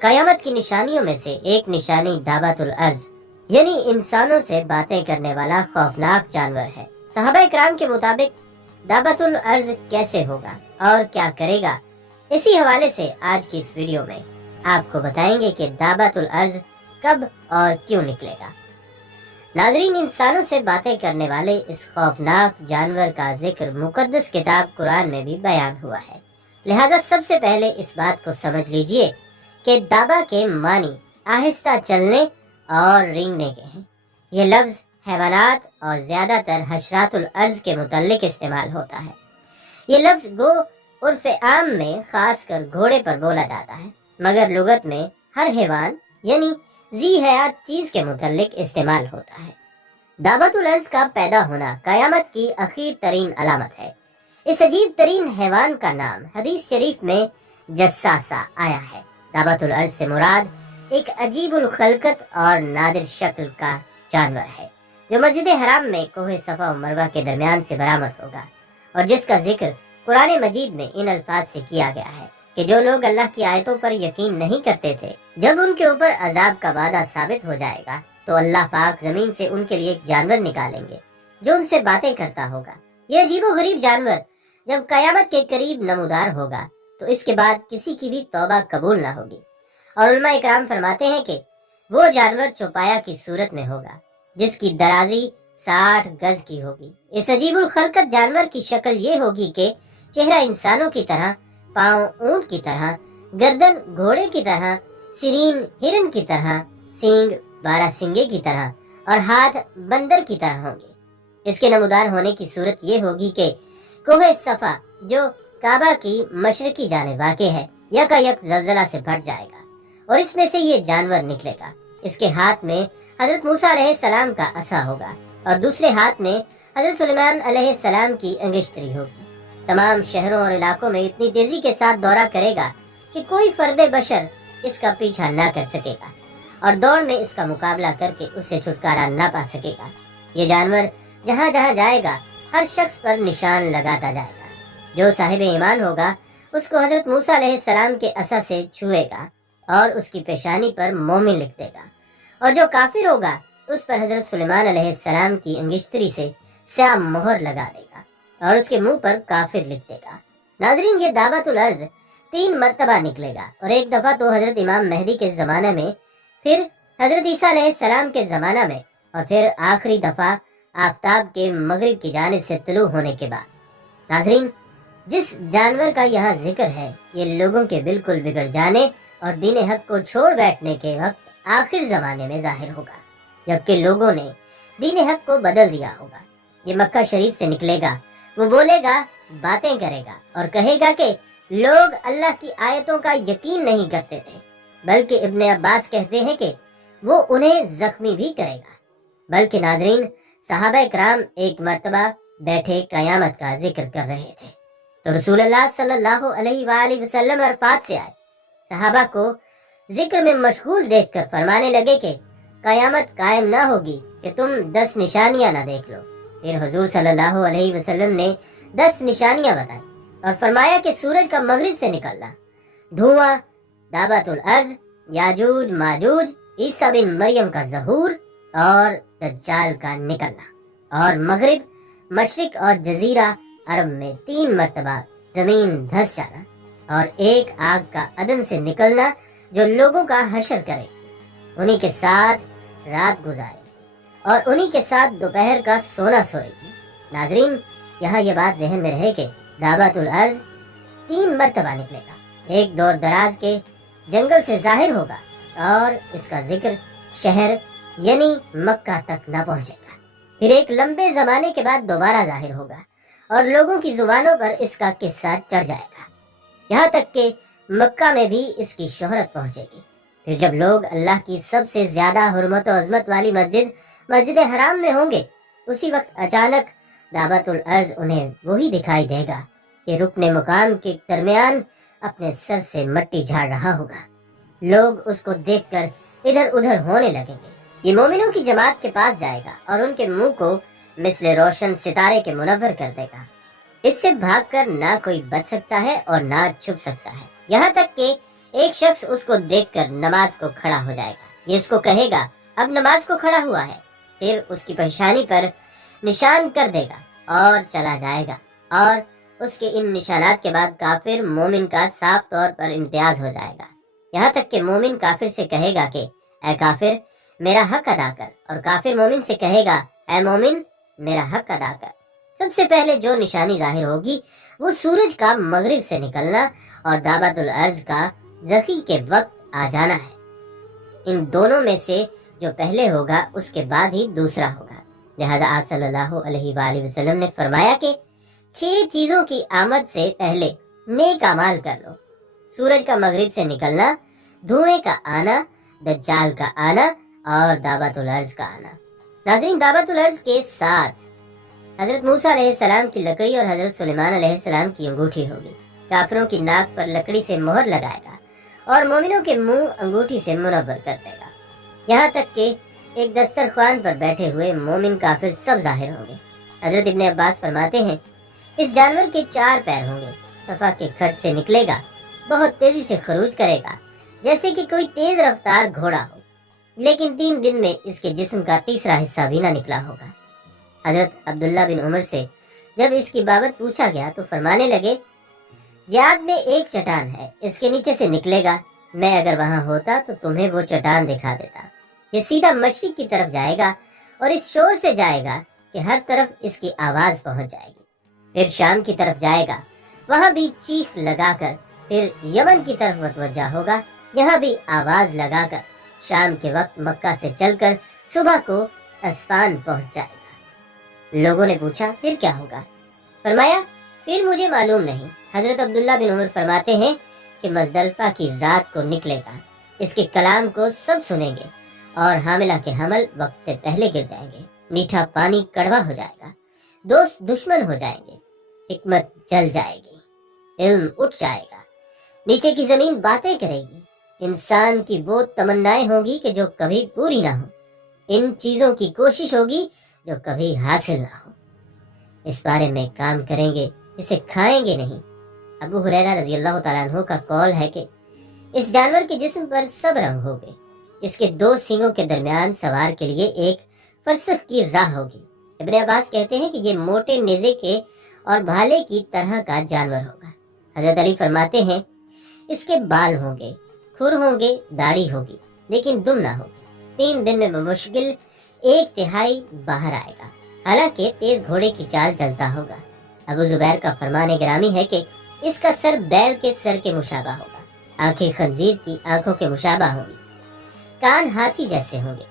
قیامت کی نشانیوں میں سے ایک نشانی دابۃ الارض یعنی انسانوں سے باتیں کرنے والا خوفناک جانور ہے۔ صحابہ اکرام کے مطابق دابۃ الارض کیسے ہوگا اور کیا کرے گا، اسی حوالے سے آج کی اس ویڈیو میں آپ کو بتائیں گے کہ دابۃ الارض کب اور کیوں نکلے گا۔ ناظرین، انسانوں سے باتیں کرنے والے اس خوفناک جانور کا ذکر مقدس کتاب قرآن میں بھی بیان ہوا ہے، لہذا سب سے پہلے اس بات کو سمجھ لیجئے کہ دابا کے معنی آہستہ چلنے اور رینگنے کے ہیں۔ یہ لفظ حیوانات اور زیادہ تر حشرات الارض کے متعلق استعمال ہوتا ہے۔ یہ لفظ گو عرف عام میں خاص کر گھوڑے پر بولا جاتا ہے، مگر لغت میں ہر حیوان یعنی ذی حیات چیز کے متعلق استعمال ہوتا ہے۔ دابۃ الارض کا پیدا ہونا قیامت کی اخیر ترین علامت ہے۔ اس عجیب ترین حیوان کا نام حدیث شریف میں جساسہ آیا ہے۔ دابۃ الارض سے مراد ایک عجیب الخلقت اور نادر شکل کا جانور ہے جو مسجد حرام میں کوہ صفا و مروہ کے درمیان سے برآمد ہوگا، اور جس کا ذکر قرآن مجید میں ان الفاظ سے کیا گیا ہے کہ جو لوگ اللہ کی آیتوں پر یقین نہیں کرتے تھے، جب ان کے اوپر عذاب کا وعدہ ثابت ہو جائے گا تو اللہ پاک زمین سے ان کے لیے ایک جانور نکالیں گے جو ان سے باتیں کرتا ہوگا۔ یہ عجیب و غریب جانور جب قیامت کے قریب نمودار ہوگا تو اس کے بعد کسی کی بھی توبہ قبول نہ ہوگی، اور علماء اکرام فرماتے ہیں کہ وہ جانور چوپایا کی صورت میں ہوگا جس کی درازی 60 گز کی ہوگی۔ اس عجیب الخلقت جانور کی شکل یہ ہوگی کہ چہرہ انسانوں کی طرح، پاؤں اونٹ کی طرح، گردن گھوڑے کی طرح، سرین ہرن کی طرح، سینگ 12 سنگے کی طرح اور ہاتھ بندر کی طرح ہوں گے۔ اس کے نمودار ہونے کی صورت یہ ہوگی کہ کوہ صفا جو کعبہ کی مشرقی جانب واقع ہے یکایک زلزلہ سے پھٹ جائے گا اور اس میں سے یہ جانور نکلے گا۔ اس کے ہاتھ میں حضرت موسیٰ علیہ السلام کا عصا ہوگا اور دوسرے ہاتھ میں حضرت سلیمان علیہ السلام کی انگشتری ہوگی۔ تمام شہروں اور علاقوں میں اتنی تیزی کے ساتھ دورہ کرے گا کہ کوئی فرد بشر اس کا پیچھا نہ کر سکے گا اور دوڑ میں اس کا مقابلہ کر کے اس سے چھٹکارا نہ پا سکے گا۔ یہ جانور جہاں جہاں جائے گا ہر شخص پر نشان لگاتا جائے گا۔ جو صاحب ایمان ہوگا اس کو حضرت موسیٰ علیہ السلام کے عصا سے چھوئے گا اور اس کی پیشانی پر مومن لکھ دے گا، اور جو کافر ہوگا اس پر حضرت سلیمان علیہ السلام کی انگشتری سے سیاہ مہر لگا دے گا اور اس کے منہ پر کافر لکھ دے گا۔ ناظرین، یہ دابۃ الارض 3 مرتبہ نکلے گا، اور ایک دفعہ تو حضرت امام مہدی کے زمانہ میں، پھر حضرت عیسیٰ علیہ السلام کے زمانہ میں، اور پھر آخری دفعہ آفتاب کے مغرب کی جانب سے طلوع ہونے کے بعد۔ ناظرین، جس جانور کا یہاں ذکر ہے یہ لوگوں کے بالکل بگڑ جانے اور دین حق کو چھوڑ بیٹھنے کے وقت آخر زمانے میں ظاہر ہوگا، جبکہ لوگوں نے دین حق کو بدل دیا ہوگا۔ یہ مکہ شریف سے نکلے گا، وہ بولے گا، باتیں کرے گا اور کہے گا کہ لوگ اللہ کی آیتوں کا یقین نہیں کرتے تھے، بلکہ ابن عباس کہتے ہیں کہ وہ انہیں زخمی بھی کرے گا۔ بلکہ ناظرین، صحابہ اکرام ایک مرتبہ بیٹھے قیامت کا ذکر کر رہے تھے تو رسول اللہ صلی اللہ علیہ وآلہ وسلم عرفات سے آئے، صحابہ کو ذکر میں مشغول دیکھ کر فرمانے لگے کہ قیامت قائم نہ ہوگی کہ تم 10 نشانیاں نہ دیکھ لو۔ پھر حضور صلی اللہ علیہ وسلم نے 10 نشانیاں بتائیں اور فرمایا کہ سورج کا مغرب سے نکلنا، دھواں، دابۃ الارض، یاجوج ماجوج، عیسیٰ بن مریم کا ظہور اور دجال کا نکلنا، اور مغرب، مشرق اور جزیرہ عرب میں 3 مرتبہ زمین دھس جانا، اور ایک آگ کا عدن سے نکلنا جو لوگوں کا حشر کرے گی، انہی کے ساتھ رات گزارے گی اور انہی کے ساتھ دوپہر کا سونا سوئے گی۔ ناظرین، یہاں یہ بات ذہن میں رہے کہ دابۃ الارض 3 مرتبہ نکلے گا، ایک دور دراز کے جنگل سے ظاہر ہوگا اور اس کا ذکر شہر یعنی مکہ تک نہ پہنچے گا، پھر ایک لمبے زمانے کے بعد دوبارہ ظاہر ہوگا اور لوگوں کی زبانوں پر اس کا قصہ چڑھ جائے گا، یہاں تک کہ مکہ میں بھی اس کی شہرت پہنچے گی۔ پھر جب لوگ اللہ کی سب سے زیادہ حرمت و عظمت والی مسجد حرام میں ہوں گے، اسی وقت اچانک دابۃ الارض انہیں وہی دکھائی دے گا کہ رکن مقام کے درمیان اپنے سر سے مٹی جھاڑ رہا ہوگا۔ لوگ اس کو دیکھ کر ادھر ادھر ہونے لگیں گے۔ یہ مومنوں کی جماعت کے پاس جائے گا اور ان کے منہ کو مثل روشن ستارے کے منور کر دے گا، اس سے بھاگ کر نہ کوئی بچ سکتا ہے اور نہ چھپ سکتا ہے، یہاں تک کہ ایک شخص اس کو دیکھ کر نماز کو کھڑا ہو جائے گا، یہ اس کو کہے گا اب نماز کو کھڑا ہوا ہے، پھر اس کی پیشانی پر نشان کر دے گا اور چلا جائے گا، اور اس کے ان نشانات کے بعد کافر مومن کا صاف طور پر امتیاز ہو جائے گا، یہاں تک کہ مومن کافر سے کہے گا کہ اے کافر میرا حق ادا کر، اور کافر مومن سے کہے گا اے مومن میرا حق ادا کر۔ سب سے پہلے جو نشانی ظاہر ہوگی وہ سورج کا مغرب سے نکلنا اور دعوت الارض کا زخی کے وقت آ جانا ہے۔ ان دونوں میں سے جو پہلے ہوگا اس کے بعد ہی دوسرا ہوگا، لہذا آپ صلی اللہ علیہ وآلہ وسلم نے فرمایا کہ 6 چیزوں کی آمد سے پہلے نیک اعمال کر لو: سورج کا مغرب سے نکلنا، دھوئیں کا آنا، دجال کا آنا اور دعوت الارض کا آنا۔ ناظرین، دعوت الارض کے ساتھ حضرت موسیٰ علیہ السلام کی لکڑی اور حضرت سلیمان علیہ السلام کی انگوٹھی ہوگی۔ کافروں کی ناک پر لکڑی سے مہر لگائے گا اور مومنوں کے منہ انگوٹھی سے منور کر دے گا، یہاں تک کہ ایک دسترخوان پر بیٹھے ہوئے مومن کافر سب ظاہر ہوں گے۔ حضرت ابن عباس فرماتے ہیں اس جانور کے 4 پیر ہوں گے، صفا کے کھٹ سے نکلے گا، بہت تیزی سے خروج کرے گا جیسے کہ کوئی تیز رفتار گھوڑا ہو، لیکن 3 دن میں اس کے جسم کا تیسرا حصہ بھی نہ نکلا ہوگا۔ حضرت عبداللہ بن عمر سے جب اس کی بابت پوچھا گیا تو فرمانے لگے جہاد میں ایک چٹان ہے، اس کے نیچے سے نکلے گا، میں اگر وہاں ہوتا تو تمہیں وہ چٹان دکھا دیتا، یہ سیدھا مشرق کی طرف جائے گا اور اس شور سے جائے گا کہ ہر طرف اس کی آواز پہنچ جائے گی، پھر شام کی طرف جائے گا، وہاں بھی چیخ لگا کر، پھر یمن کی طرف متوجہ ہوگا، یہاں بھی آواز لگا کر، شام کے وقت مکہ سے چل کر صبح کو اسفان پہنچ جائے گا۔ لوگوں نے پوچھا پھر کیا ہوگا؟ فرمایا پھر مجھے معلوم نہیں۔ حضرت عبداللہ بن عمر فرماتے ہیں کہ مزدلفہ کی رات کو نکلے گا، اس کے کلام کو سب سنیں گے اور حاملہ کے حمل وقت سے پہلے گر جائیں گے، میٹھا پانی کڑوا ہو جائے گا، دوست دشمن ہو جائیں گے، حکمت جل جائے گی، علم اٹھ جائے گا، نیچے کی زمین باتیں کرے گی، انسان کی وہ تمنائیں ہوں گی کہ جو کبھی پوری نہ ہو، ان چیزوں کی کوشش ہوگی جو کبھی حاصل نہ ہو، اس بارے میں کام کریں گے جسے کھائیں گے نہیں۔ ابو ہریرہ رضی اللہ تعالیٰ عنہ کا قول ہے کہ اس جانور کے جسم پر سب رنگ ہوگے، اس کے 2 سینگوں کے درمیان سوار کے لیے ایک فرسخ کی راہ ہوگی۔ ابن عباس کہتے ہیں کہ یہ موٹے نیزے کے اور بھالے کی طرح کا جانور ہوگا۔ حضرت علی فرماتے ہیں اس کے بال ہوں گے، کھر ہوں گے، داڑھی ہوگی، لیکن دم نہ ہوگی، 3 دن میں بمشکل 1/3 باہر آئے گا، حالانکہ تیز گھوڑے کی چال چلتا ہوگا۔ ابو زبیر کا فرمان گرامی ہے کہ اس کا سر بیل کے سر کے مشابہ ہوگا، آنکھیں خنزیر کی آنکھوں کے مشابہ ہوں گی، کان ہاتھی جیسے ہوں گے،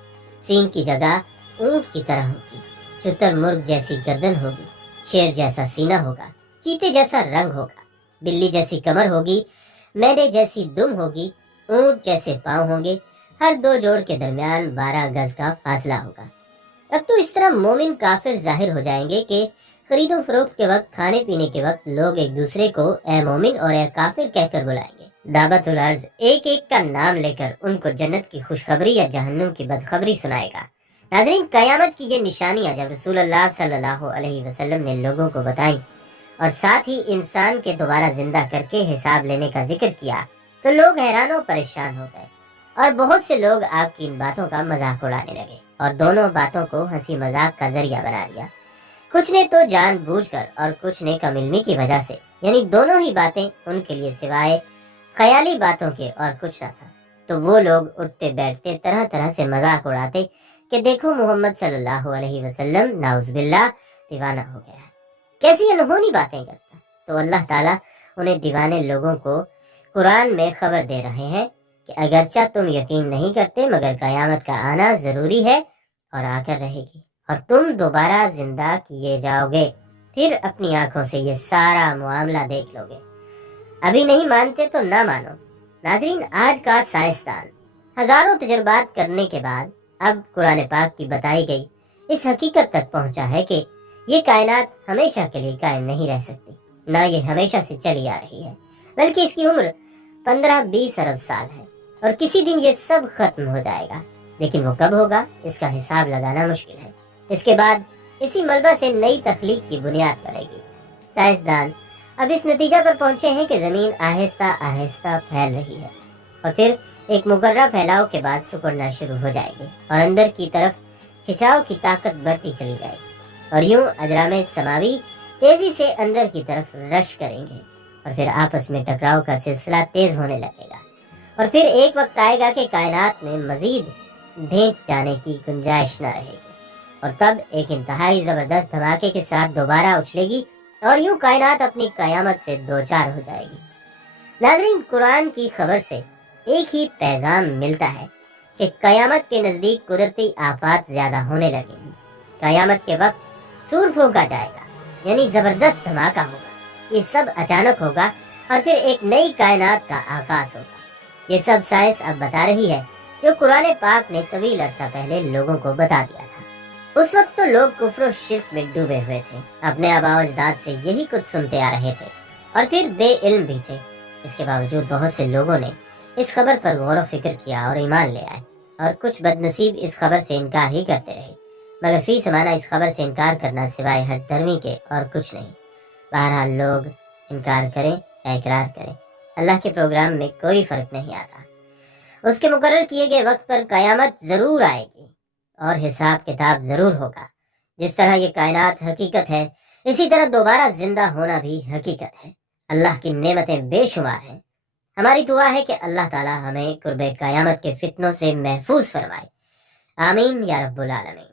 سینگ کی جگہ اونٹ کی طرح ہوگی، شتر مرغ جیسی گردن ہوگی، شیر جیسا سینہ ہوگا، چیتے جیسا رنگ ہوگا، بلی جیسی کمر ہوگی، میڑے جیسی دم ہوگی، اونٹ جیسے پاؤں ہوں گے، ہر 2 جوڑ کے درمیان 12 گز کا فاصلہ ہوگا۔ اب تو اس طرح مومن کافر ظاہر ہو جائیں گے کہ خرید و فروخت کے وقت، کھانے پینے کے وقت لوگ ایک دوسرے کو اے مومن اور اے کافر کہہ کر بلائیں گے۔ دعوت الارض ایک ایک کا نام لے کر ان کو جنت کی خوشخبری یا جہنم کی بدخبری سنائے گا۔ ناظرین، قیامت کی یہ نشانیاں جب رسول اللہ صلی اللہ علیہ وسلم نے لوگوں کو بتائیں اور ساتھ ہی انسان کے دوبارہ زندہ کر کے حساب لینے کا ذکر کیا تو لوگ حیران و پریشان ہو گئے، اور بہت سے لوگ آپ کی ان باتوں کا مذاق اڑانے لگے اور دونوں باتوں کو ہنسی مذاق کا ذریعہ بنا لیا۔ کچھ نے تو جان بوجھ کر اور کچھ نے کم علمی کی وجہ سے، یعنی دونوں ہی باتیں ان کے لیے سوائے خیالی باتوں کے اور کچھ نہ تھا، تو وہ لوگ اٹھتے بیٹھتے طرح طرح سے مذاق اڑاتے کہ دیکھو محمد صلی اللہ علیہ وسلم نعوذ باللہ دیوانہ ہو گیا ہے، کیسی انہونی باتیں کرتا۔ تو اللہ تعالیٰ انہیں دیوانے لوگوں کو قرآن میں خبر دے رہے ہیں کہ اگرچہ تم یقین نہیں کرتے مگر قیامت کا آنا ضروری ہے اور آ کر رہے گی، اور تم دوبارہ زندہ کیے جاؤ گے، پھر اپنی آنکھوں سے یہ سارا معاملہ دیکھ لو گے۔ ابھی نہیں مانتے تو نہ مانو۔ ناظرین، آج کا سائنسدان ہزاروں تجربات کرنے کے بعد اب قرآن پاک کی بتائی گئی اس حقیقت تک پہنچا ہے کہ یہ کائنات ہمیشہ کے لیے قائم نہیں رہ سکتی، نہ یہ ہمیشہ سے چلی آ رہی ہے، بلکہ اس کی عمر 15-20 ارب سال ہے، اور کسی دن یہ سب ختم ہو جائے گا، لیکن وہ کب ہوگا اس کا حساب لگانا مشکل ہے۔ اس کے بعد اسی ملبہ سے نئی تخلیق کی بنیاد پڑے گی۔ سائنسدان اب اس نتیجہ پر پہنچے ہیں کہ زمین آہستہ آہستہ پھیل رہی ہے، اور پھر ایک مقررہ پھیلاؤ کے بعد سکڑنا شروع ہو جائے گی اور اندر کی طرف کھچاؤ کی طاقت بڑھتی چلی جائے گی اور یوں اجرام سماوی تیزی سے اندر کی طرف رش کریں گے اور پھر آپس میں ٹکراؤ کا سلسلہ تیز ہونے لگے گا اور پھر ایک وقت آئے گا کہ کائنات میں مزید بھیج جانے کی گنجائش نہ رہے گی اور تب ایک انتہائی زبردست دھماکے کے ساتھ دوبارہ اچھلے گی اور یوں کائنات اپنی قیامت سے دوچار ہو جائے گی۔ ناظرین، قرآن کی خبر سے ایک ہی پیغام ملتا ہے کہ قیامت کے نزدیک قدرتی آفات زیادہ ہونے لگیں گی۔ قیامت کے وقت سور پھونکا جائے گا، یعنی زبردست دھماکہ ہوگا۔ یہ سب اچانک ہوگا اور پھر ایک نئی کائنات کا آغاز ہوگا۔ یہ سب سائنس اب بتا رہی ہے جو قرآن پاک نے طویل عرصہ پہلے لوگوں کو بتا دیا تھا۔ اس وقت تو لوگ کفر و شرک میں ڈوبے ہوئے تھے، اپنے آباء و اجداد سے یہی کچھ سنتے آ رہے تھے اور پھر بے علم بھی تھے۔ اس کے باوجود بہت سے لوگوں نے اس خبر پر غور و فکر کیا اور ایمان لے آئے، اور کچھ بد نصیب اس خبر سے انکار ہی کرتے رہے، مگر فی زمانہ اس خبر سے انکار کرنا سوائے ہٹ دھرمی کے اور کچھ نہیں۔ بہرحال لوگ انکار کریں یا اقرار کریں، اللہ کے پروگرام میں کوئی فرق نہیں آتا۔ اس کے مقرر کیے گئے وقت پر قیامت ضرور آئے گی اور حساب کتاب ضرور ہوگا۔ جس طرح یہ کائنات حقیقت ہے، اسی طرح دوبارہ زندہ ہونا بھی حقیقت ہے۔ اللہ کی نعمتیں بے شمار ہیں۔ ہماری دعا ہے کہ اللہ تعالی ہمیں قرب قیامت کے فتنوں سے محفوظ فرمائے۔ آمین یا رب العالمین۔